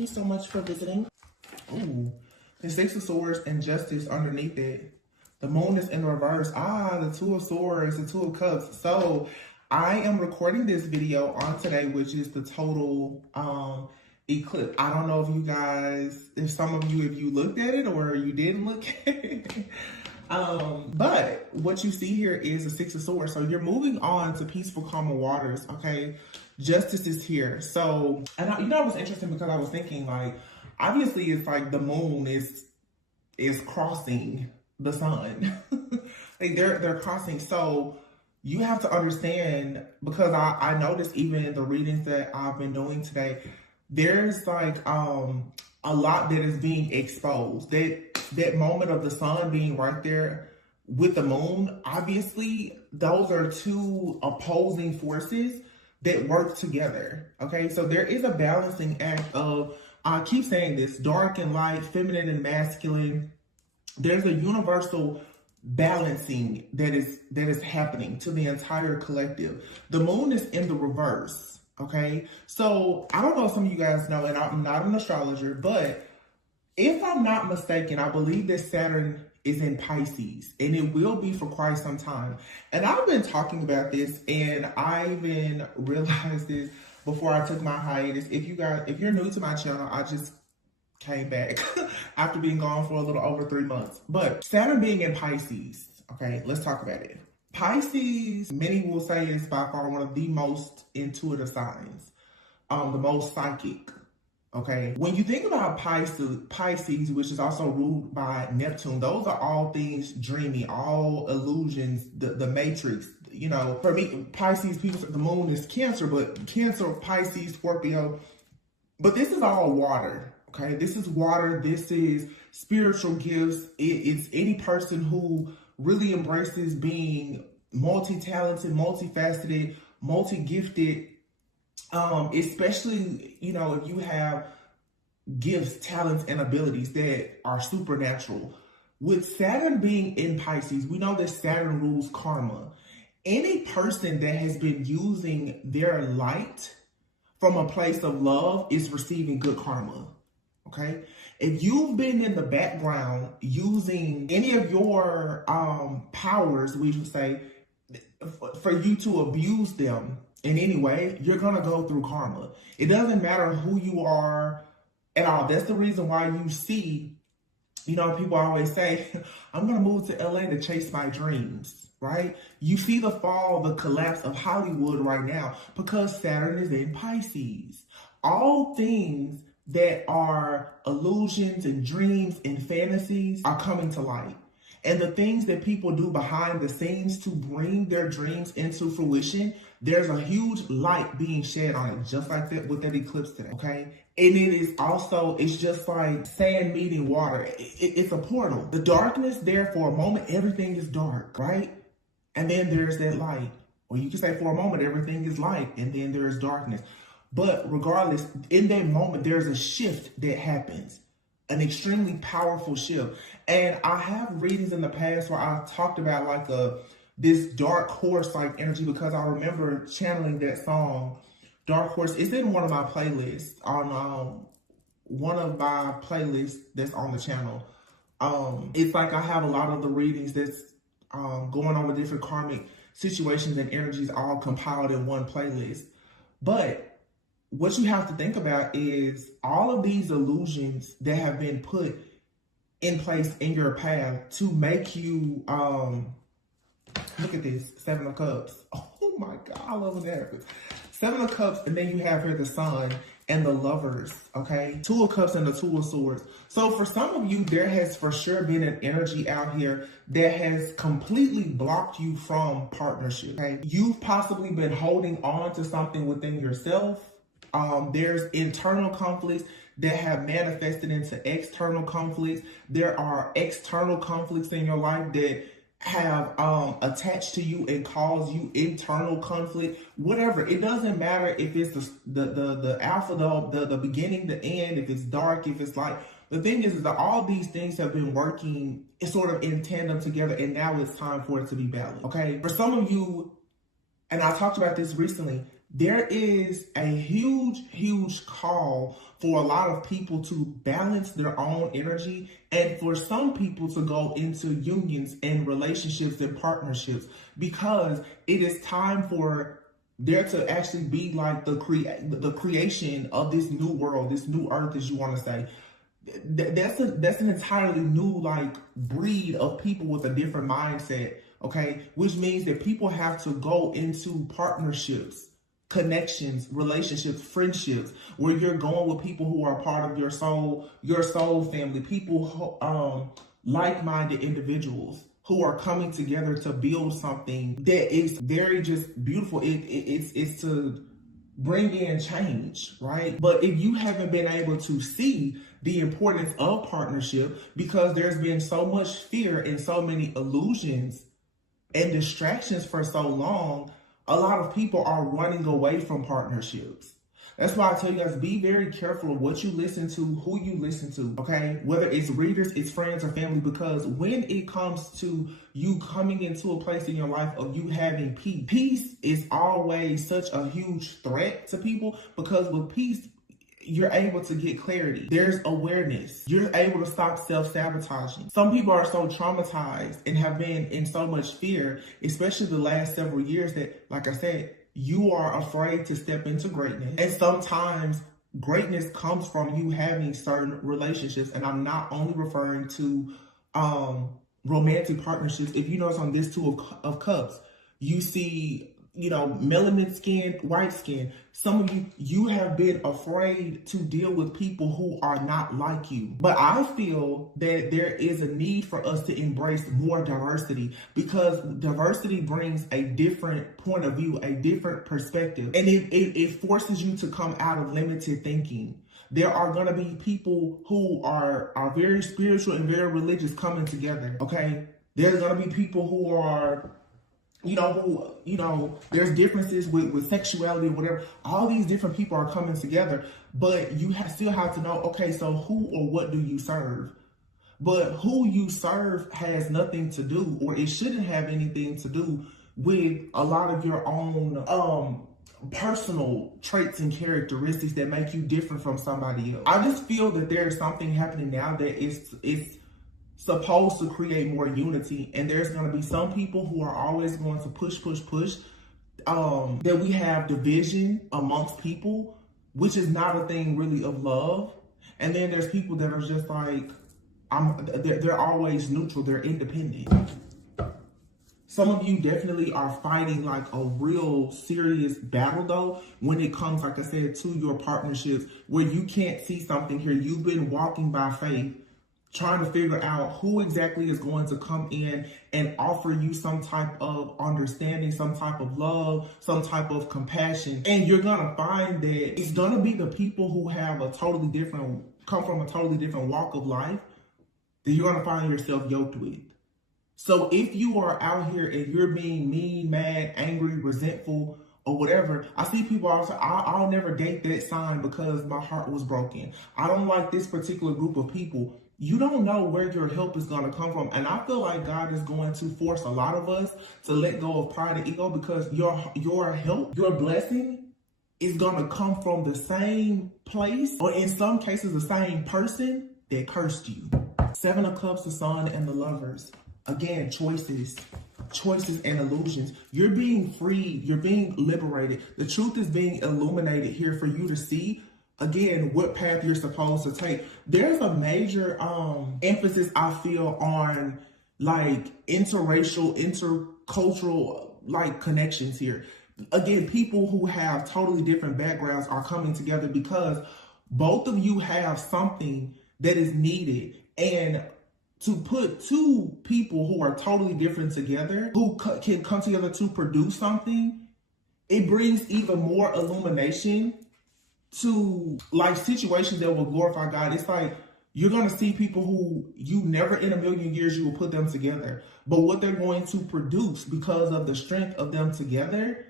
you so much for visiting. Ooh, the Six of Swords and Justice underneath it. The moon is in reverse. The Two of Swords, the Two of Cups. So I am recording this video on today, which is the total eclipse. I don't know if you guys, if you looked at it or you didn't look at it. But what you see here is the Six of Swords. So you're moving on to peaceful, calmer waters, okay? Justice is here. So, and it was interesting because I was thinking, like, obviously it's like the moon is crossing the sun. Like they're crossing. So you have to understand, because I noticed even in the readings that I've been doing today, there's like a lot that is being exposed. That moment of the sun being right there with the moon, obviously those are two opposing forces that work together. Okay, so there is a balancing act of, I keep saying this, dark and light, feminine and masculine. There's a universal balancing that is happening to the entire collective. The moon is in the reverse. Okay, so I don't know if some of you guys know, and I'm not an astrologer, but if I'm not mistaken, I believe that Saturn is in Pisces, and it will be for quite some time. And I've been talking about this, and I even realized this before I took my hiatus. If you're new to my channel, I just came back after being gone for a little over 3 months. But Saturn being in Pisces, okay, let's talk about it. Pisces, many will say, is by far one of the most intuitive signs, the most psychic. Okay, when you think about Pisces, which is also ruled by Neptune, those are all things dreamy, all illusions, the matrix. You know, for me, Pisces, people say the moon is Cancer, but Cancer, Pisces, Scorpio. But this is all water, okay? This is water. This is spiritual gifts. It's any person who really embraces being multi-talented, multifaceted, multi-gifted. Especially, you know, if you have gifts, talents, and abilities that are supernatural. With Saturn being in Pisces, we know that Saturn rules karma. Any person that has been using their light from a place of love is receiving good karma, okay? If you've been in the background using any of your powers, we should say, for you to abuse them in any way, you're going to go through karma. It doesn't matter who you are at all. That's the reason why you see, you know, people always say, I'm going to move to LA to chase my dreams, right? You see the fall, the collapse of Hollywood right now because Saturn is in Pisces. All things that are illusions and dreams and fantasies are coming to light. And the things that people do behind the scenes to bring their dreams into fruition, there's a huge light being shed on it, just like that with that eclipse today, okay? And it is also, it's just like sand meeting water. It's a portal. The darkness there for a moment, everything is dark, right? And then there's that light. Or you can say for a moment, everything is light, and then there's darkness. But regardless, in that moment, there's a shift that happens. An extremely powerful shift. And I have readings in the past where I talked about like this dark horse like energy, because I remember channeling that song, Dark Horse. It's in one of my playlists on one of my playlists that's on the channel. It's like I have a lot of the readings that's going on with different karmic situations and energies all compiled in one playlist. But what you have to think about is all of these illusions that have been put in place in your path to make you, look at this, Seven of Cups. Oh my God, I love when that happens. Seven of Cups, and then you have here the Sun and the Lovers, okay? Two of Cups and the Two of Swords. So for some of you, there has for sure been an energy out here that has completely blocked you from partnership, okay? You've possibly been holding on to something within yourself. There's internal conflicts that have manifested into external conflicts. There are external conflicts in your life that have attached to you and cause you internal conflict. Whatever, it doesn't matter if it's the alpha, the beginning, the end, if it's dark, if it's light. The thing is that all these things have been working sort of in tandem together, and now it's time for it to be balanced. Okay, for some of you, and I talked about this recently, there is a huge call for a lot of people to balance their own energy, and for some people to go into unions and relationships and partnerships, because it is time for there to actually be like the creation of this new world, this new earth, as you want to say. That's an entirely new like breed of people with a different mindset, okay? Which means that people have to go into partnerships, connections, relationships, friendships, where you're going with people who are part of your soul family, people, like-minded individuals who are coming together to build something that is very just beautiful. It's to bring in change, right? But if you haven't been able to see the importance of partnership, because there's been so much fear and so many illusions and distractions for so long, a lot of people are running away from partnerships. That's why I tell you guys, be very careful of what you listen to, who you listen to, okay? Whether it's readers, it's friends, or family, because when it comes to you coming into a place in your life of you having peace, peace is always such a huge threat to people, because with peace, you're able to get clarity. There's awareness. You're able to stop self-sabotaging. Some people are so traumatized and have been in so much fear, especially the last several years, that, like I said, you are afraid to step into greatness. And sometimes greatness comes from you having certain relationships. And I'm not only referring to romantic partnerships. If you notice on this Two of Cups, you see, melanin skin, white skin. Some of you have been afraid to deal with people who are not like you. But I feel that there is a need for us to embrace more diversity, because diversity brings a different point of view, a different perspective, and it forces you to come out of limited thinking. There are going to be people who are very spiritual and very religious coming together, okay? There's going to be people who are there's differences with sexuality or whatever. All these different people are coming together, but you still have to know, okay, so who or what do you serve? But who you serve has nothing to do, or it shouldn't have anything to do with a lot of your own personal traits and characteristics that make you different from somebody else. I just feel that there's something happening now that it's supposed to create more unity, and there's going to be some people who are always going to push that we have division amongst people, which is not a thing really of love. And then there's people that are just like, they're always neutral, they're independent. Some of you definitely are fighting like a real serious battle though, when it comes, like I said, to your partnerships, where you can't see something here. You've been walking by faith, trying to figure out who exactly is going to come in and offer you some type of understanding, some type of love, some type of compassion. And you're going to find that it's going to be the people who have come from a totally different walk of life that you're going to find yourself yoked with. So if you are out here and you're being mean, mad, angry, resentful, or whatever, I see people all say, I'll never date that sign because my heart was broken. I don't like this particular group of people. You don't know where your help is going to come from. And I feel like God is going to force a lot of us to let go of pride and ego, because your help, your blessing is going to come from the same place, or in some cases, the same person that cursed you. Seven of Cups, the Sun, and the Lovers. Again, choices and illusions. You're being freed. You're being liberated. The truth is being illuminated here for you to see, again, what path you're supposed to take. There's a major emphasis, I feel, on like interracial, intercultural like connections here. Again, people who have totally different backgrounds are coming together because both of you have something that is needed. And to put two people who are totally different together, who can come together to produce something, it brings even more illumination to like situations that will glorify God. It's like you're going to see people who you never in a million years you will put them together, but what they're going to produce because of the strength of them together,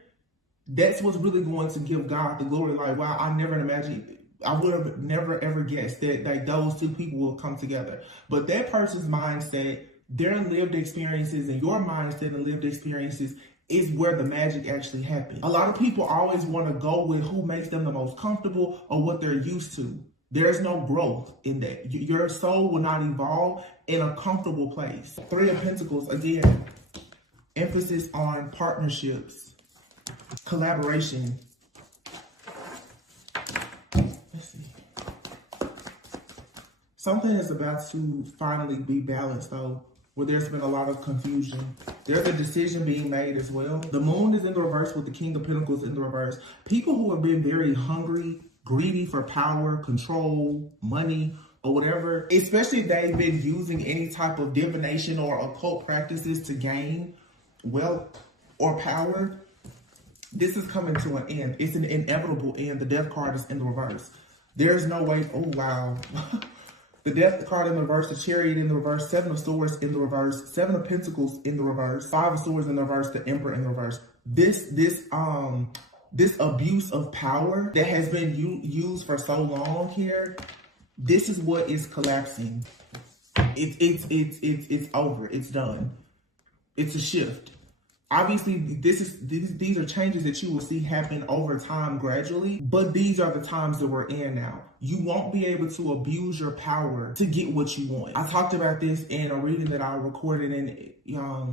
that's what's really going to give God the glory. Like, wow, I never imagined, I would have never ever guessed that like those two people will come together. But that person's mindset, their lived experiences, and your mindset and lived experiences is where the magic actually happens. A lot of people always want to go with who makes them the most comfortable or what they're used to. There's no growth in that. Your soul will not evolve in a comfortable place. Three of Pentacles, again, emphasis on partnerships, collaboration. Let's see. Something is about to finally be balanced, though, where there's been a lot of confusion. There's a decision being made as well. The moon is in the reverse with the King of Pentacles in the reverse. People who have been very hungry, greedy for power, control, money, or whatever, especially if they've been using any type of divination or occult practices to gain wealth or power, this is coming to an end. It's an inevitable end. The Death card is in the reverse. There's no way. Oh, wow. The Death card in the reverse, the Chariot in the reverse, Seven of Swords in the reverse, Seven of Pentacles in the reverse, Five of Swords in the reverse, the Emperor in the reverse. This abuse of power that has been used for so long here, this is what is collapsing. It's over. It's done. It's a shift. Obviously, these are changes that you will see happen over time gradually, but these are the times that we're in now. You won't be able to abuse your power to get what you want. I talked about this in a reading that I recorded in,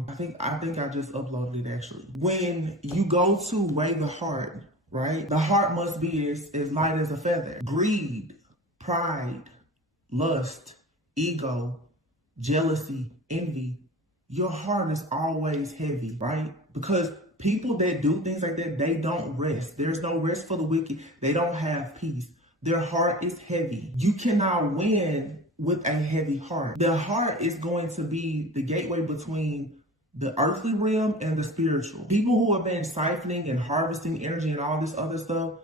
I think I just uploaded it actually. When you go to weigh the heart, right? The heart must be as light as a feather. Greed, pride, lust, ego, jealousy, envy. Your heart is always heavy, right? Because people that do things like that, they don't rest. There's no rest for the wicked. They don't have peace. Their heart is heavy. You cannot win with a heavy heart. The heart is going to be the gateway between the earthly realm and the spiritual. People who have been siphoning and harvesting energy and all this other stuff,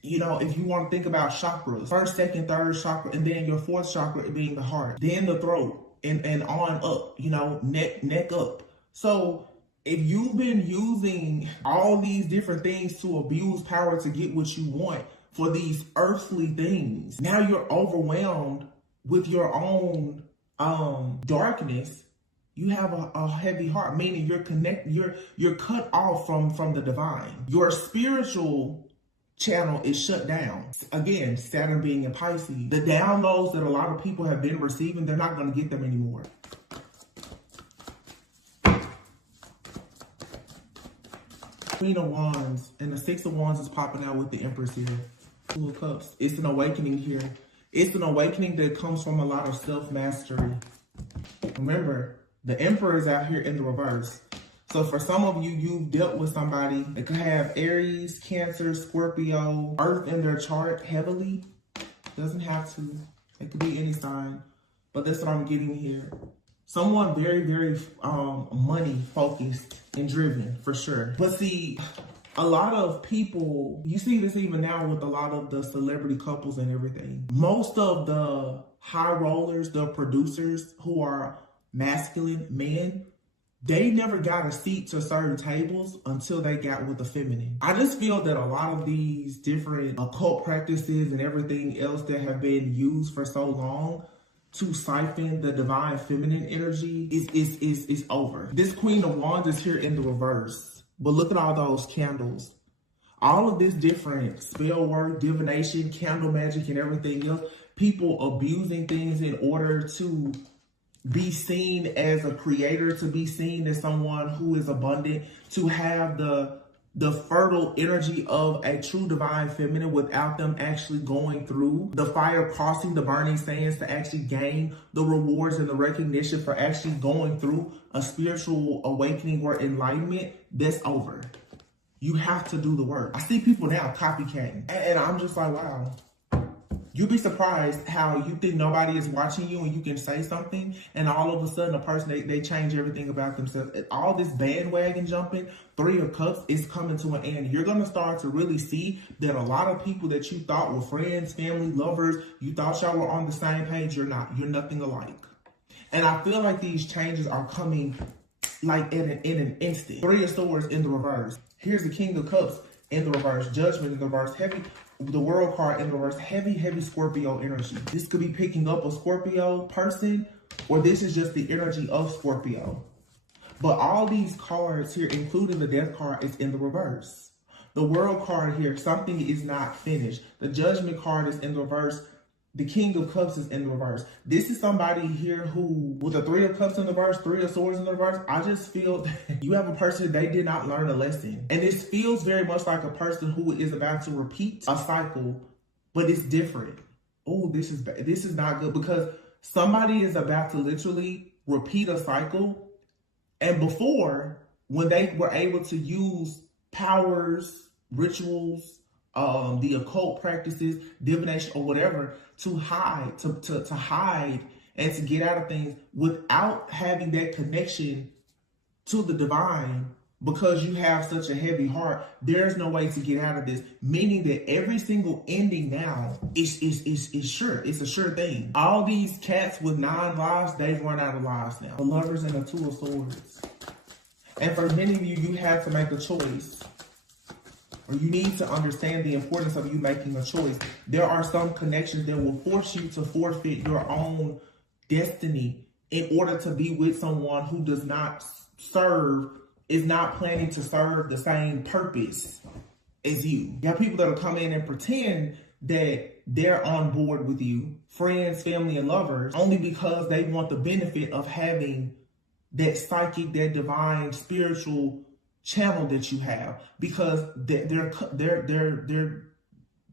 you know, if you want to think about chakras, first, second, third chakra, and then your fourth chakra being the heart, then the throat, and on up, you know, neck up. So if you've been using all these different things to abuse power to get what you want for these earthly things, now you're overwhelmed with your own darkness. You have a heavy heart, meaning you're cut off from the divine. Your spiritual channel is shut down. Again, Saturn being in Pisces, the downloads that a lot of people have been receiving, they're not going to get them anymore. Queen of Wands and the Six of Wands is popping out with the Empress here. Two of Cups. It's an awakening here. It's an awakening that comes from a lot of self-mastery. Remember, the Emperor is out here in the reverse. So for some of you, you've dealt with somebody that could have Aries, Cancer, Scorpio, Earth in their chart heavily. Doesn't have to. It could be any sign. But that's what I'm getting here. Someone very, very money focused and driven, for sure. But see, a lot of people, you see this even now with a lot of the celebrity couples and everything. Most of the high rollers, the producers who are masculine men, they never got a seat to certain tables until they got with the feminine. I just feel that a lot of these different occult practices and everything else that have been used for so long to siphon the divine feminine energy is over. This Queen of Wands is here in the reverse. But look at all those candles. All of this different spell work, divination, candle magic, and everything else. People abusing things in order to be seen as a creator, to be seen as someone who is abundant, to have the fertile energy of a true divine feminine without them actually going through the fire, crossing the burning sands to actually gain the rewards and the recognition for actually going through a spiritual awakening or enlightenment. That's over. You have to do the work. I see people now copycatting, and I'm just like, wow. You'd be surprised how you think nobody is watching you and you can say something and all of a sudden a person, they change everything about themselves. All this bandwagon jumping, Three of Cups is coming to an end. You're going to start to really see that a lot of people that you thought were friends, family, lovers, you thought y'all were on the same page, you're not. You're nothing alike. And I feel like these changes are coming like in an instant. Three of Swords in the reverse. Here's the King of Cups in the reverse. Judgment in the reverse. Heavy. The World card in the reverse, heavy Scorpio energy. This could be picking up a Scorpio person, or this is just the energy of Scorpio. But all these cards here, including the Death card, is in the reverse. The World card here, something is not finished. The Judgment card is in the reverse. The King of Cups is in the reverse. This is somebody here who, with the Three of Cups in the reverse, Three of Swords in the reverse, I just feel that you have a person, they did not learn a lesson. And this feels very much like a person who is about to repeat a cycle, but it's different. Oh, this is not good, because somebody is about to literally repeat a cycle. And before, when they were able to use powers, rituals, the occult practices, divination, or whatever, to hide, to hide and to get out of things without having that connection to the divine, because you have such a heavy heart, there's no way to get out of this. Meaning that every single ending now is sure. It's a sure thing. All these cats with 9 lives, they've run out of lives now. The Lovers and the Two of Swords. And for many of you, you have to make a choice. Or you need to understand the importance of you making a choice. There are some connections that will force you to forfeit your own destiny in order to be with someone who does not serve, is not planning to serve the same purpose as you. You have people that will come in and pretend that they're on board with you, friends, family, and lovers, only because they want the benefit of having that psychic, that divine, spiritual channel that you have, because they're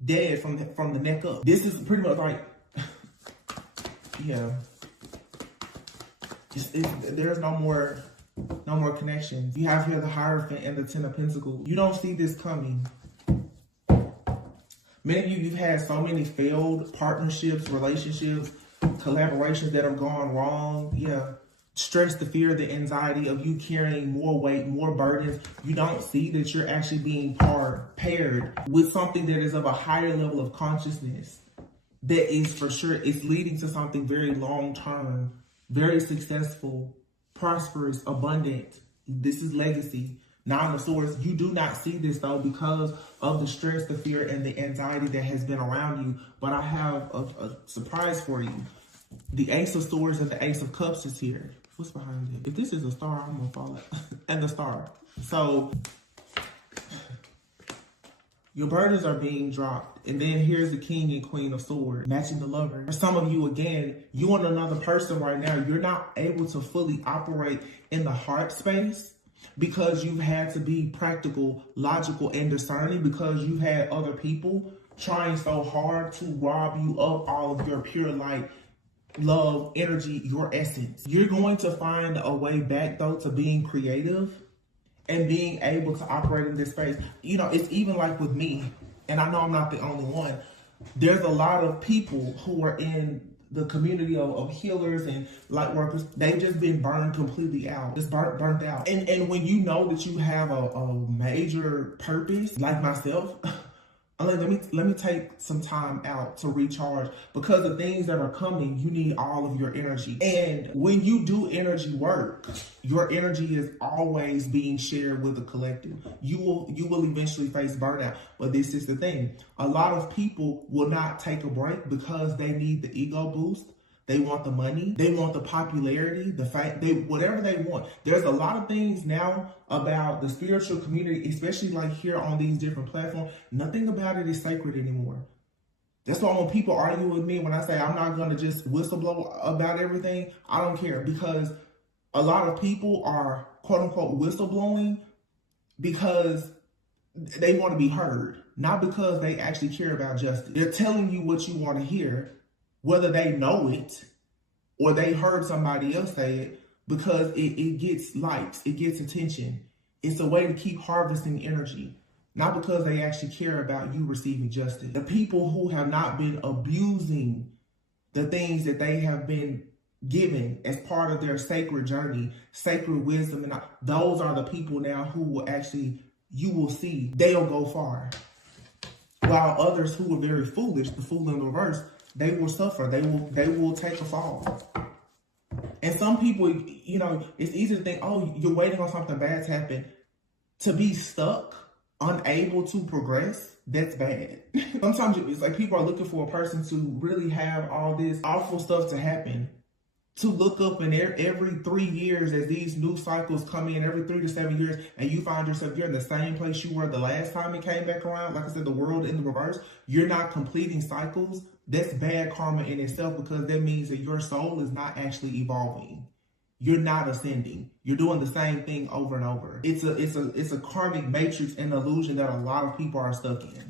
dead from the neck up. This is pretty much like, yeah, there's no more connections. You have here the Hierophant and the Ten of Pentacles. You don't see this coming. Many of you, you've had so many failed partnerships, relationships, collaborations that have gone wrong. Yeah. Stress, the fear, the anxiety of you carrying more weight, more burdens. You don't see that you're actually being paired with something that is of a higher level of consciousness. That is for sure, it's leading to something very long-term, very successful, prosperous, abundant. This is legacy. Nine of Swords. You do not see this though because of the stress, the fear, and the anxiety that has been around you. But I have a surprise for you. The Ace of Swords and the Ace of Cups is here. What's behind it? If this is a star, I'm gonna fall out. And the star. So your burdens are being dropped. And then here's the King and Queen of Swords, matching the Lover. For some of you, again, you and another person right now, you're not able to fully operate in the heart space because you've had to be practical, logical, and discerning, because you had other people trying so hard to rob you of all of your pure light, love, energy, your essence. You're going to find a way back though to being creative and being able to operate in this space. You know, it's even like with me, and I know I'm not the only one. There's a lot of people who are in the community of healers and light workers. They've just been burned completely out, just burnt out. And when you know that you have a major purpose, like myself, I'm like, let me take some time out to recharge, because the things that are coming, you need all of your energy. And when you do energy work, your energy is always being shared with the collective. You will eventually face burnout. But this is the thing. A lot of people will not take a break because they need the ego boost. They want the money. They want the popularity, the fact, whatever they want. There's a lot of things now about the spiritual community, especially like here on these different platforms. Nothing about it is sacred anymore. That's why when people argue with me, when I say I'm not going to just whistleblow about everything, I don't care, because a lot of people are quote unquote whistleblowing because they want to be heard, not because they actually care about justice. They're telling you what you want to hear, whether they know it or they heard somebody else say it, because it gets likes, it gets attention. It's a way to keep harvesting energy, not because they actually care about you receiving justice. The people who have not been abusing the things that they have been given as part of their sacred journey, sacred wisdom, and those are the people now who will actually, you will see, they'll go far. While others who are very foolish, the fool in the reverse, they will suffer. They will take a fall. And some people, you know, it's easy to think, oh, you're waiting on something bad to happen. To be stuck, unable to progress, that's bad. Sometimes it's like people are looking for a person to really have all this awful stuff to happen to look up in every 3 years as these new cycles come in, every 3 to 7 years, and you find yourself, you're in the same place you were the last time it came back around. Like I said, the world in the reverse. You're not completing cycles. That's bad karma in itself, because that means that your soul is not actually evolving. You're not ascending. You're doing the same thing over and over. It's a karmic matrix and illusion that a lot of people are stuck in.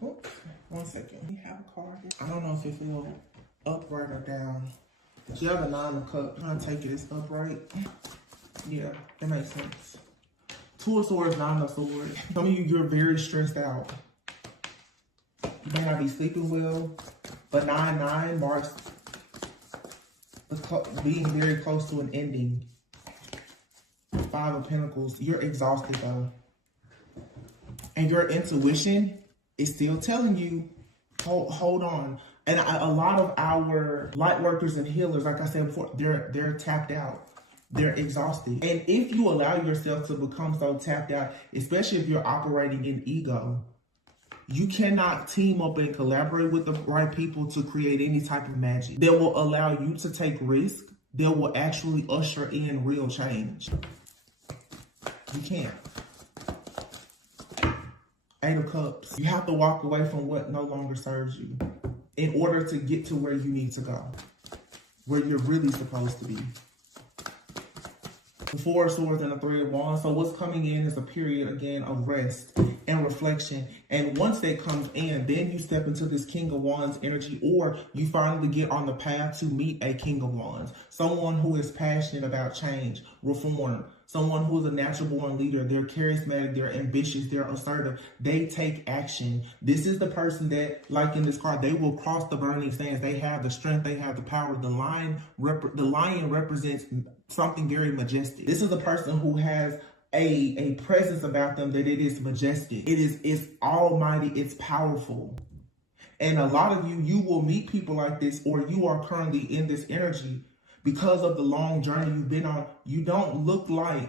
Oops, 1 second. We have a card here. I don't know if it feels upright or down. You have a 9 of cups. I'm trying to take it. It's upright. Yeah, that makes sense. 2 of swords, 9 of swords. Some of you, you're very stressed out. You may not be sleeping well, but 9-9 marks being very close to an ending. 5 of Pentacles. You're exhausted though. And your intuition is still telling you, hold on. And a lot of our light workers and healers, like I said before, they're tapped out. They're exhausted. And if you allow yourself to become so tapped out, especially if you're operating in ego, you cannot team up and collaborate with the right people to create any type of magic that will allow you to take risks that will actually usher in real change. You can't. 8 of Cups. You have to walk away from what no longer serves you in order to get to where you need to go, where you're really supposed to be. The 4 of Swords and the 3 of Wands. So what's coming in is a period, again, of rest and reflection. And once that comes in, then you step into this King of Wands energy, or you finally get on the path to meet a King of Wands. Someone who is passionate about change, reform. Someone who is a natural born leader. They're charismatic, they're ambitious, they're assertive. They take action. This is the person that, like in this card, they will cross the burning sands. They have the strength, they have the power. The lion represents something very majestic. This is a person who has a presence about them that it is majestic. It's almighty, it's powerful. And a lot of you will meet people like this, or you are currently in this energy because of the long journey you've been on. You don't look like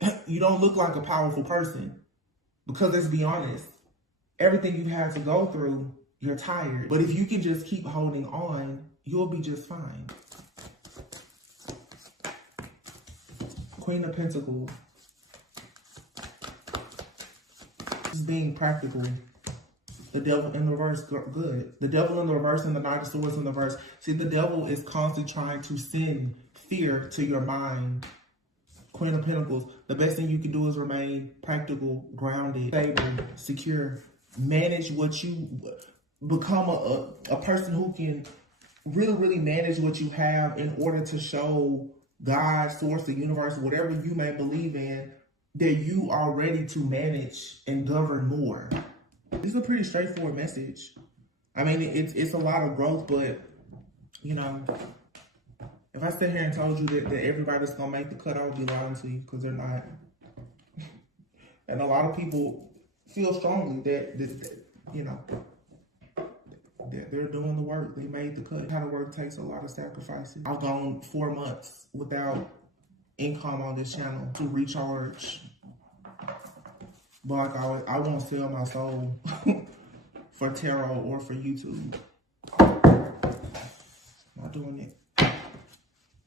a powerful person, because let's be honest, everything you've had to go through, you're tired. But if you can just keep holding on, you'll be just fine. Queen of Pentacles. Just being practical. The Devil in the reverse, good. The Devil in the reverse and the Knight of Swords in the reverse. See, the devil is constantly trying to send fear to your mind. Queen of Pentacles. The best thing you can do is remain practical, grounded, stable, secure. Manage what you become a person who can really manage what you have in order to show God, source, the universe, whatever you may believe in, that you are ready to manage and govern more. This is a pretty straightforward message. I mean, it's a lot of growth, but, you know, if I sit here and told you that everybody's going to make the cut, I would be lying to you, because they're not. And a lot of people feel strongly that you know, that they're doing the work. They made the cut. How to work takes a lot of sacrifices. I've gone 4 months without income on this channel to recharge. But like I won't sell my soul for tarot or for YouTube. Not doing it.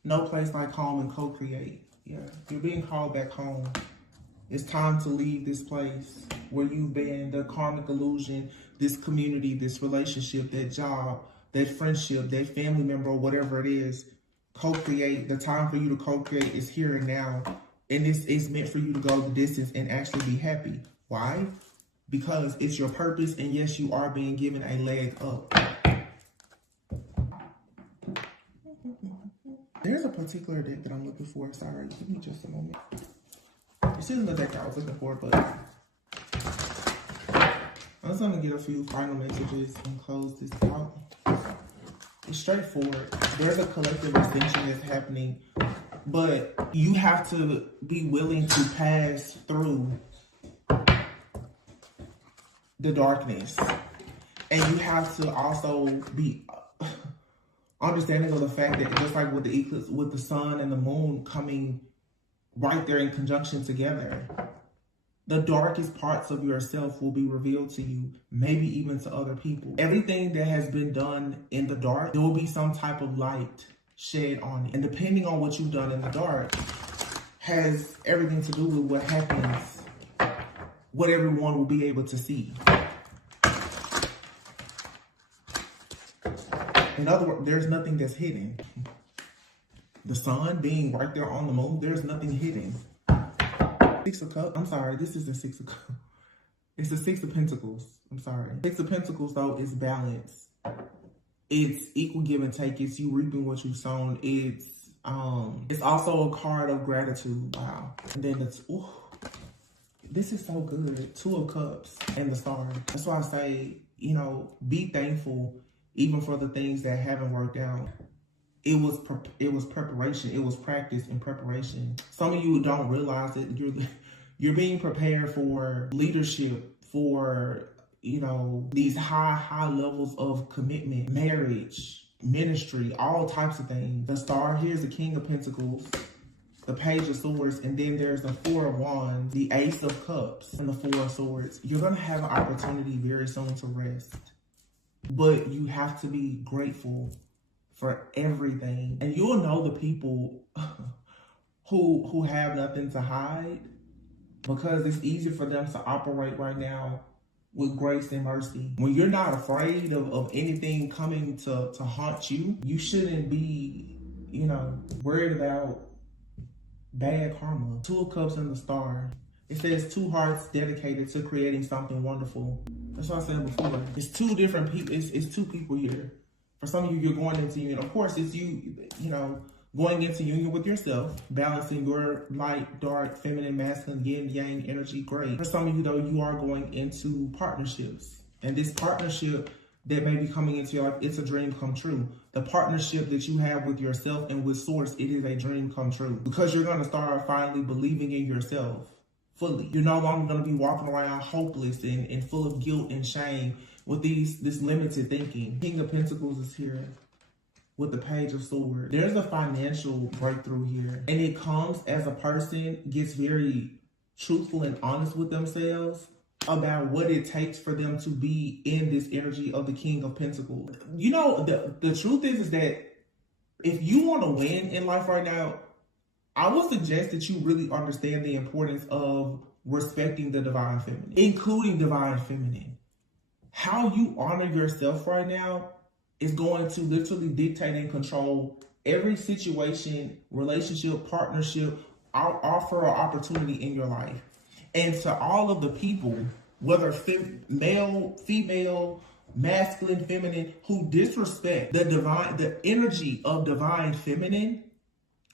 No place like home and co-create. Yeah, you're being called back home. It's time to leave this place where you've been, the karmic illusion, this community, this relationship, that job, that friendship, that family member, or whatever it is. Co-create. The time for you to co-create is here and now. And this is meant for you to go the distance and actually be happy. Why? Because it's your purpose, and yes, you are being given a leg up. There's a particular deck that I'm looking for. Sorry, give me just a moment. This isn't the deck I was looking for, but I'm just going to get a few final messages and close this out. It's straightforward. There's a collective ascension that's happening, but you have to be willing to pass through the darkness. And you have to also be understanding of the fact that just like with the eclipse, with the sun and the moon coming right there in conjunction together, The darkest parts of yourself will be revealed to you, maybe even to other people. Everything that has been done in the dark, there will be some type of light shed on it. And depending on what you've done in the dark, has everything to do with what happens, what everyone will be able to see. In other words, there's nothing that's hidden. The sun being right there on the moon, there's nothing hidden. Six of Cups. I'm sorry, this is the Six of Cups. It's the Six of Pentacles. I'm sorry. Six of Pentacles, though, is balance. It's equal give and take. It's you reaping what you've sown. It's also a card of gratitude. Wow. And then it's, ooh, this is so good. Two of Cups and the Star. That's why I say, you know, be thankful even for the things that haven't worked out. It was preparation. It was practice and preparation. Some of you don't realize it. You're being prepared for leadership, for, you know, these high levels of commitment, marriage, ministry, all types of things. The Star, here's the King of Pentacles, the Page of Swords, and then there's the Four of Wands, the Ace of Cups, and the Four of Swords. You're going to have an opportunity very soon to rest, but you have to be grateful for everything. And you'll know the people who have nothing to hide, because it's easy for them to operate right now with grace and mercy. When you're not afraid of anything coming to haunt you, you shouldn't be, you know, worried about bad karma. Two of Cups and the Star. It says two hearts dedicated to creating something wonderful. That's what I said before. It's two different people. It's two people here. For some of you, you're going into union. Of course, it's you know, going into union with yourself, balancing your light, dark, feminine, masculine, yin, yang energy. Great. For some of you, though, you are going into partnerships. And this partnership that may be coming into your life, it's a dream come true. The partnership that you have with yourself and with Source, it is a dream come true. Because you're going to start finally believing in yourself fully. You're no longer going to be walking around hopeless and full of guilt and shame with this limited thinking. King of Pentacles is here with the Page of Swords. There's a financial breakthrough here. And it comes as a person gets very truthful and honest with themselves about what it takes for them to be in this energy of the King of Pentacles. You know, the truth is that if you want to win in life right now, I would suggest that you really understand the importance of respecting the divine feminine, including divine feminine. How you honor yourself right now is going to literally dictate and control every situation, relationship, partnership, offer or opportunity in your life. And to all of the people, whether male, female, masculine, feminine, who disrespect the energy of divine feminine,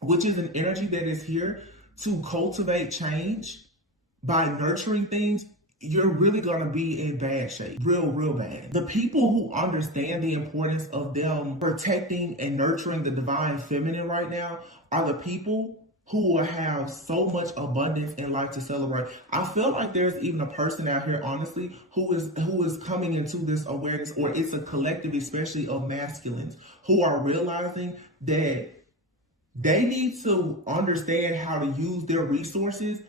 which is an energy that is here to cultivate change by nurturing things, you're really going to be in bad shape. Real bad. The people who understand the importance of them protecting and nurturing the divine feminine right now are the people who will have so much abundance in life to celebrate. I feel like there's even a person out here, honestly, who is coming into this awareness, or it's a collective, especially of masculines, who are realizing that they need to understand how to use their resources.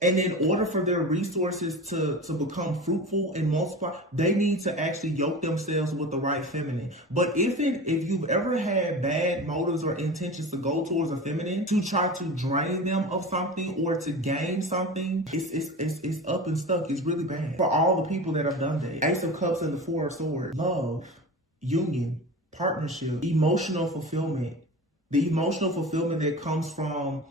And in order for their resources to become fruitful and multiply, they need to actually yoke themselves with the right feminine. But if you've ever had bad motives or intentions to go towards a feminine to try to drain them of something or to gain something, it's up and stuck. It's really bad. For all the people that have done that. Ace of Cups and the Four of Swords. Love, union, partnership, emotional fulfillment. The emotional fulfillment that comes from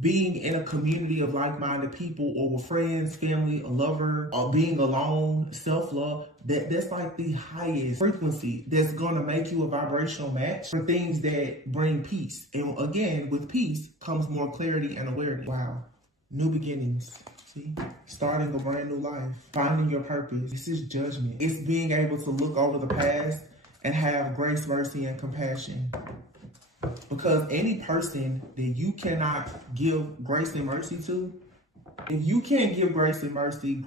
being in a community of like-minded people, or with friends, family, a lover, or being alone, self-love, that's like the highest frequency that's going to make you a vibrational match for things that bring peace. And again, with peace comes more clarity and awareness. Wow. New beginnings. See? Starting a brand new life. Finding your purpose. This is judgment. It's being able to look over the past and have grace, mercy, and compassion. Because any person that you cannot give grace and mercy to, if you can't give grace and mercy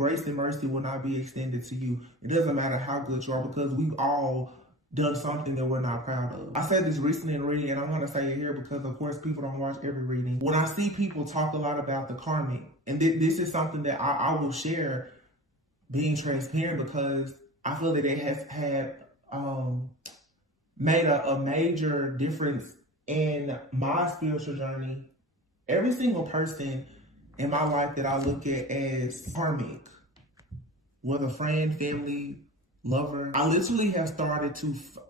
will not be extended to you. It doesn't matter how good you are, because we've all done something that we're not proud of. I said this recently in a reading, and I want to say it here because, of course, people don't watch every reading. When I see people talk a lot about the karmic, And this is something that I will share, being transparent, because I feel that it has had made a major difference in my spiritual journey. Every single person in my life that I look at as karmic, whether friend, family, lover, I literally have started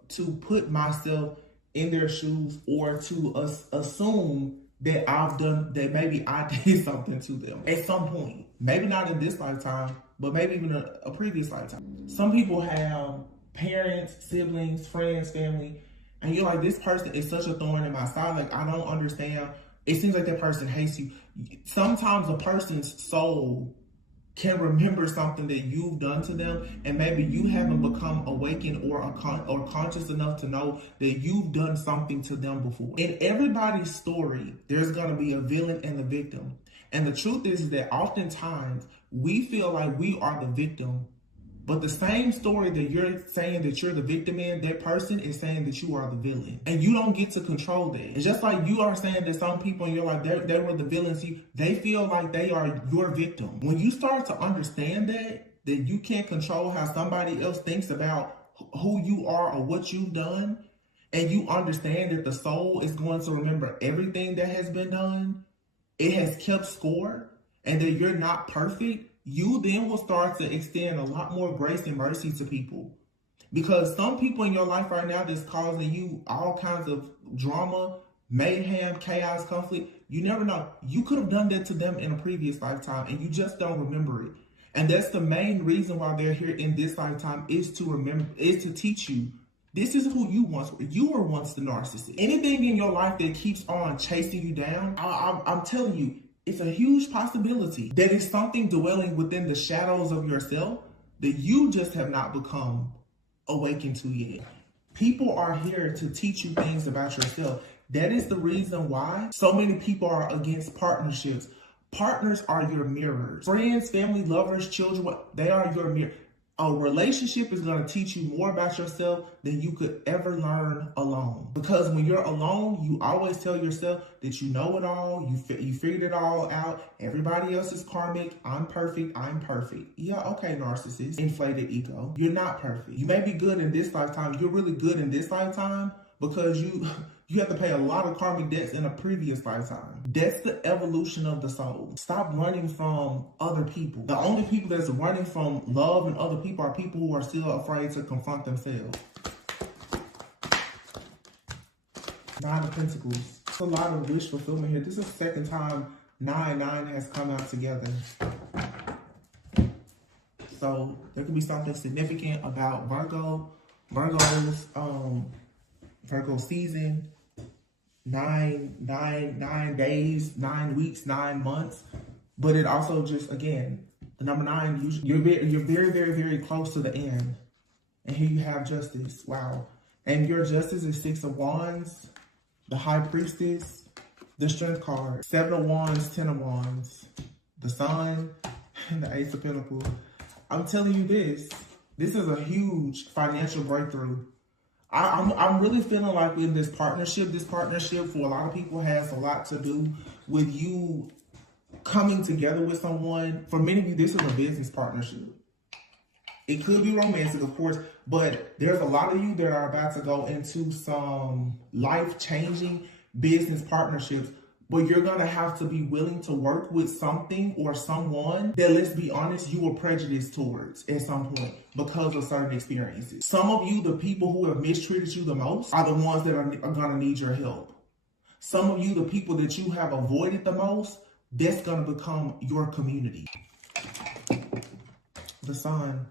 to put myself in their shoes, or to assume that I've done, that maybe I did something to them at some point. Maybe not in this lifetime, but maybe even a previous lifetime. Some people have parents, siblings, friends, family, and you're like, this person is such a thorn in my side. Like, I don't understand. It seems like that person hates you. Sometimes a person's soul can remember something that you've done to them, and maybe you haven't become awakened or conscious enough to know that you've done something to them before. In everybody's story, there's going to be a villain and a victim. And the truth is that oftentimes we feel like we are the victim, but the same story that you're saying that you're the victim in, that person is saying that you are the villain. And you don't get to control that. It's just like you are saying that some people in your life, they were the villains. They feel like they are your victim. When you start to understand that you can't control how somebody else thinks about who you are or what you've done, and you understand that the soul is going to remember everything that has been done, it has kept score, and that you're not perfect, you then will start to extend a lot more grace and mercy to people. Because some people in your life right now that's causing you all kinds of drama, mayhem, chaos, conflict, you never know. You could have done that to them in a previous lifetime, and you just don't remember it. And that's the main reason why they're here in this lifetime, is to remember, is to teach you, this is who you once were. You were once the narcissist. Anything in your life that keeps on chasing you down, I'm telling you, it's a huge possibility that it's something dwelling within the shadows of yourself that you just have not become awakened to yet. People are here to teach you things about yourself. That is the reason why so many people are against partnerships. Partners are your mirrors. Friends, family, lovers, children, they are your mirror. A relationship is going to teach you more about yourself than you could ever learn alone. Because when you're alone, you always tell yourself that you know it all, you figured it all out. Everybody else is karmic. I'm perfect. I'm perfect. Yeah, okay, narcissist. Inflated ego. You're not perfect. You may be good in this lifetime. You're really good in this lifetime because you have to pay a lot of karmic debts in a previous lifetime. That's the evolution of the soul. Stop running from other people. The only people that's running from love and other people are people who are still afraid to confront themselves. Nine of Pentacles. It's a lot of wish fulfillment here. This is the second time 9 has come out together. So there could be something significant about Virgo. Virgo season. 9 days, 9 weeks, 9 months. But it also just, again, the number 9, you're very, very, very close to the end. And here you have Justice. Wow. And your Justice is 6 of Wands, the High Priestess, the Strength card, 7 of Wands, 10 of Wands, the Sun, and the Ace of Pentacles. I'm telling you this is a huge financial breakthrough. I'm really feeling like in this partnership for a lot of people has a lot to do with you coming together with someone. For many of you, this is a business partnership. It could be romantic, of course, but there's a lot of you that are about to go into some life-changing business partnerships. But you're going to have to be willing to work with something or someone that, let's be honest, you were prejudiced towards at some point because of certain experiences. Some of you, the people who have mistreated you the most, are the ones that are going to need your help. Some of you, the people that you have avoided the most, that's going to become your community. The Sun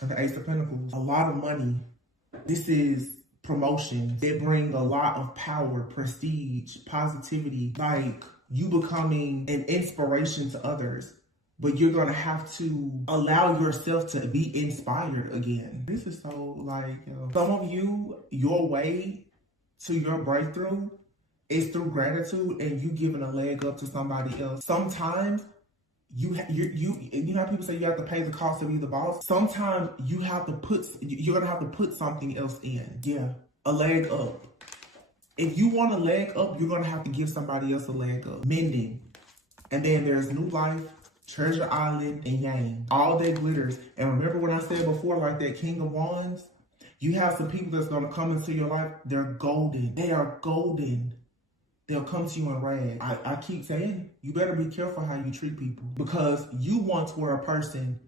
and the Ace of Pentacles. A lot of money. This is promotions. They bring a lot of power, prestige, positivity, like you becoming an inspiration to others. But you're going to have to allow yourself to be inspired again. This is so like, some of you, your way to your breakthrough is through gratitude and you giving a leg up to somebody else. Sometimes you know how people say you have to pay the cost to be the boss? Sometimes you're going to have to put something else in. Yeah, a leg up. If you want a leg up, you're going to have to give somebody else a leg up. Mending. And then there's New Life, Treasure Island, and Yang. All that glitters. And remember what I said before, like that King of Wands? You have some people that's going to come into your life. They're golden. They are golden. They'll come to you in rags. I keep saying, you better be careful how you treat people. Because you once were a person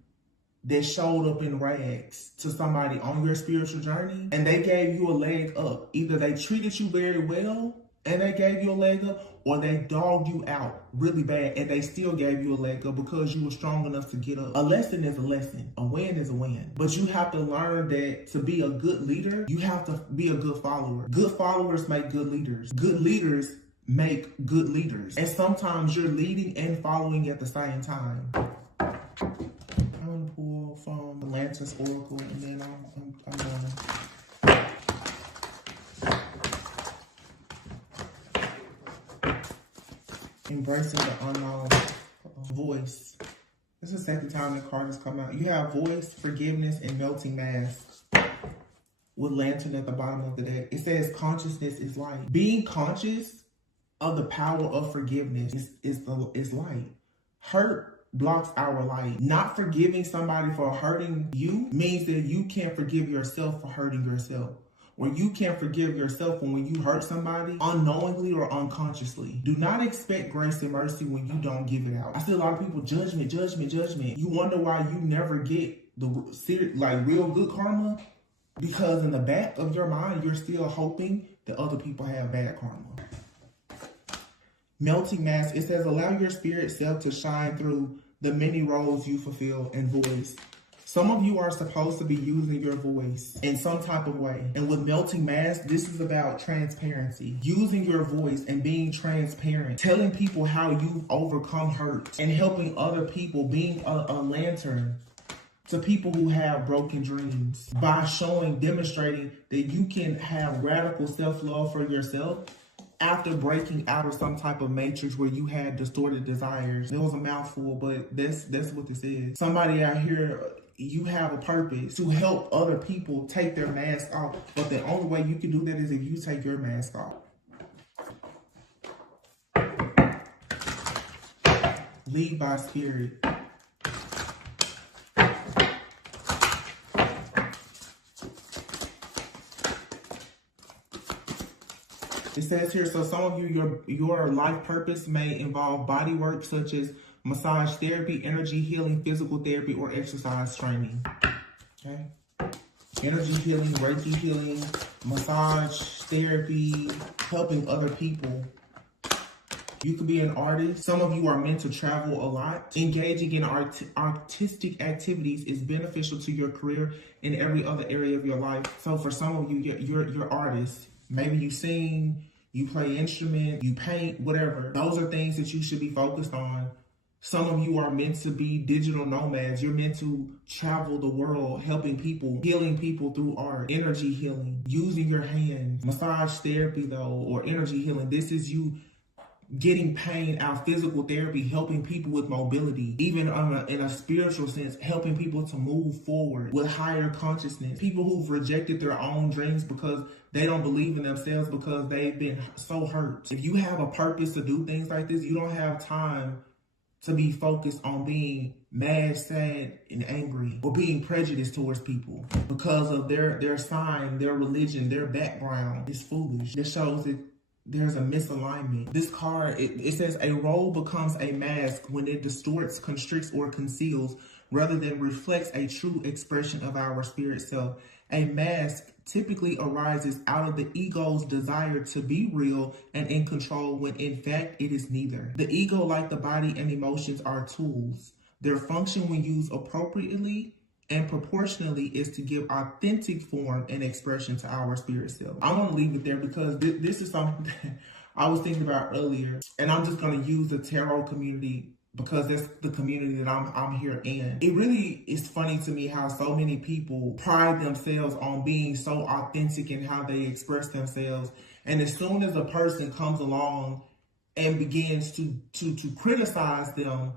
that showed up in rags to somebody on your spiritual journey, and they gave you a leg up. Either they treated you very well and they gave you a leg up, or they dogged you out really bad and they still gave you a leg up because you were strong enough to get up. A lesson is a lesson. A win is a win. But you have to learn that to be a good leader, you have to be a good follower. Good followers make good leaders. Good leaders make good leaders. And sometimes you're leading and following at the same time. I'm going to pull from Atlantis Oracle, and then I'm done. Embracing the unknown voice. This is the second time the card has come out. You have voice, forgiveness, and melting mask with lantern at the bottom of the deck. It says consciousness is light. Being conscious of the power of forgiveness is light. Hurt blocks our light. Not forgiving somebody for hurting you means that you can't forgive yourself for hurting yourself. Or you can't forgive yourself when you hurt somebody unknowingly or unconsciously. Do not expect grace and mercy when you don't give it out. I see a lot of people, judgment, judgment, judgment. You wonder why you never get the real good karma, because in the back of your mind, you're still hoping that other people have bad karma. Melting mask, it says, allow your spirit self to shine through the many roles you fulfill and voice. Some of you are supposed to be using your voice in some type of way. And with melting mask, this is about transparency. Using your voice and being transparent. Telling people how you've overcome hurt. And helping other people, being a lantern to people who have broken dreams. By demonstrating that you can have radical self-love for yourself after breaking out of some type of matrix where you had distorted desires. It was a mouthful, but that's what this is. Somebody out here, you have a purpose to help other people take their mask off. But the only way you can do that is if you take your mask off. Lead by spirit. It says here, so some of you, your life purpose may involve body work such as massage therapy, energy healing, physical therapy, or exercise training. Okay. Energy healing, Reiki healing, massage therapy, helping other people. You could be an artist. Some of you are meant to travel a lot. Engaging in artistic activities is beneficial to your career and every other area of your life. So for some of you, you're artists. Maybe you sing, you play instrument, you paint, whatever. Those are things that you should be focused on. Some of you are meant to be digital nomads. You're meant to travel the world, helping people, healing people through art, energy healing, using your hands. Massage therapy, though, or energy healing, this is you getting pain out. Physical therapy, helping people with mobility, even in a spiritual sense, helping people to move forward with higher consciousness. People who've rejected their own dreams because they don't believe in themselves because they've been so hurt. If you have a purpose to do things like this, you don't have time to be focused on being mad, sad, and angry, or being prejudiced towards people because of their sign, their religion, their background. It's foolish. This shows that there's a misalignment. This card, it says a role becomes a mask when it distorts, constricts, or conceals rather than reflects a true expression of our spirit self. A mask typically arises out of the ego's desire to be real and in control when in fact it is neither. The ego, like the body and emotions, are tools. Their function when used appropriately and proportionally is to give authentic form and expression to our spirit self. I want to leave it there because this is something that I was thinking about earlier, and I'm just going to use the tarot community because that's the community that I'm here in. It really is funny to me how so many people pride themselves on being so authentic in how they express themselves. And as soon as a person comes along and begins to criticize them,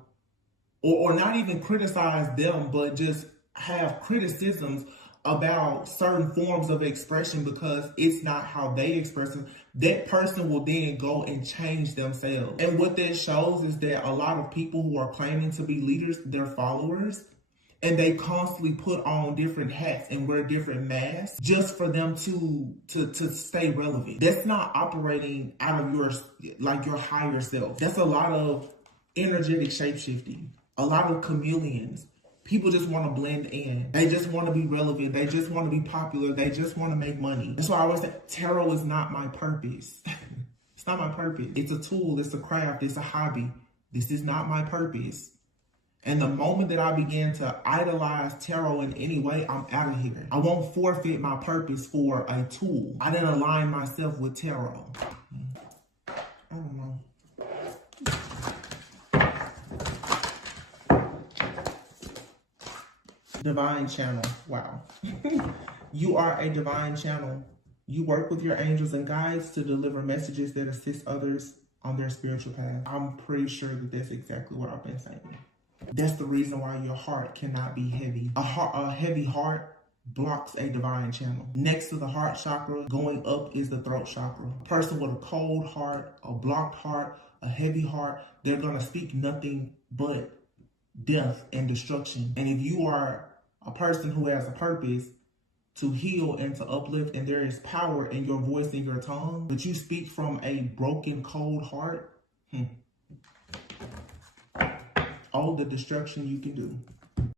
or not even criticize them, but just have criticisms about certain forms of expression because it's not how they express it, that person will then go and change themselves. And what that shows is that a lot of people who are claiming to be leaders, they're followers, and they constantly put on different hats and wear different masks just for them to stay relevant. That's not operating out of your higher self. That's a lot of energetic shapeshifting, a lot of chameleons. People just want to blend in. They just want to be relevant. They just want to be popular. They just want to make money. That's why I always say tarot is not my purpose. It's not my purpose. It's a tool. It's a craft. It's a hobby. This is not my purpose. And the moment that I began to idolize tarot in any way, I'm out of here. I won't forfeit my purpose for a tool. I didn't align myself with tarot. I don't know. Divine channel. Wow. You are a divine channel. You work with your angels and guides to deliver messages that assist others on their spiritual path. I'm pretty sure that that's exactly what I've been saying. That's the reason why your heart cannot be heavy. A heavy heart blocks a divine channel. Next to the heart chakra, going up is the throat chakra. A person with a cold heart, a blocked heart, a heavy heart, they're going to speak nothing but death and destruction. And if you are a person who has a purpose to heal and to uplift, and there is power in your voice and your tongue, but you speak from a broken, cold heart, all the destruction you can do.